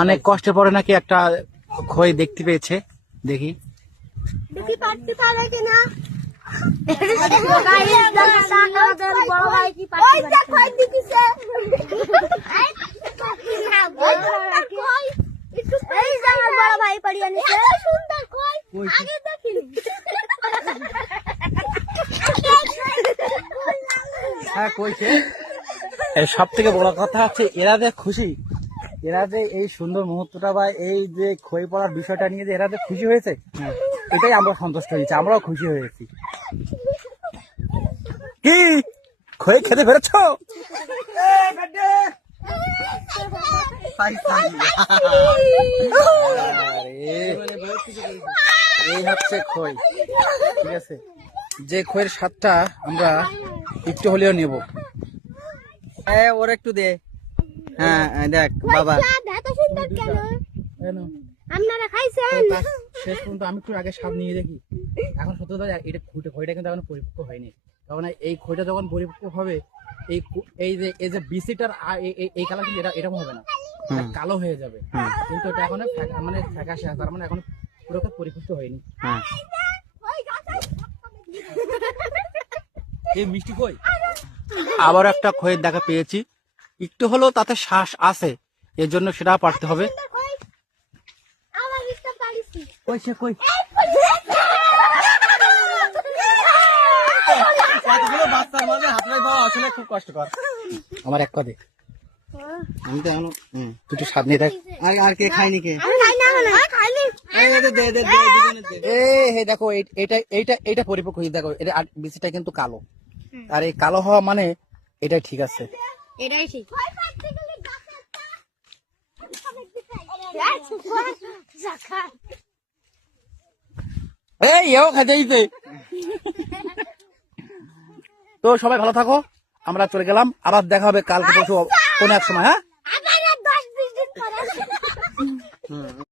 অনেক কষ্টে পরে নাকি একটা খই দেখতে পেয়েছে, দেখি। হ্যাঁ, কইছে। সব থেকে বড় কথা হচ্ছে এরা যে খুশি, এরা যে এই সুন্দর মুহূর্তটা বা এই যে খই পড়ার বিষয়টা নিয়ে যে এরা যে খুশি হয়েছে, এটাই আমরা সন্তুষ্ট হয়েছি, আমরাও খুশি হয়েছি। কি খই খেতে পেরেছ? এই হচ্ছে খই, ঠিক আছে। যে খইয়ের স্বাদটা আমরা একটু হলেও নেব। ওর একটু দে। হ্যাঁ দেখ বাবা, আপনারা খাইছেন? শেষ পর্যন্ত আমি একটু আগে স্বাদ নিয়ে দেখি। এখন সত্যি কথা, এটা খইটা কিন্তু এখন পরিপক্ক হয়নি। কারণ এই খইটা যখন পরিপক্ক হবে, এই যে বিচিটার এই কালার কিন্তু এরকম হবে না, কালো হয়ে যাবে। কিন্তু এটা এখন মানে ফ্যাকাশে, তার মানে এখন পুরো পরিপুষ্ট হয়নি। এই মিষ্টি খই। আবার একটা খইয়ের দেখা পেয়েছি, একটু হলেও তাতে শ্বাস আছে, এর জন্য সেটা পারতে হবে। খুব কষ্টকর। আমার এক কথা, আমি তো এখন দুটো স্বাদ নিয়ে দেখ। আর কে খায়নি? কে দেখো, এইটা পরিপক্ক হয়েছে, দেখো এটা বিচিটা কিন্তু কালো, আর এই কালো হওয়া মানে এটাই ঠিক আছে। এটাই ঠিক। এও খাইতে। তো সবাই ভালো থাকো, আমরা চলে গেলাম, আবার দেখা হবে কালকে পরশু কোনো এক সময়। হ্যাঁ।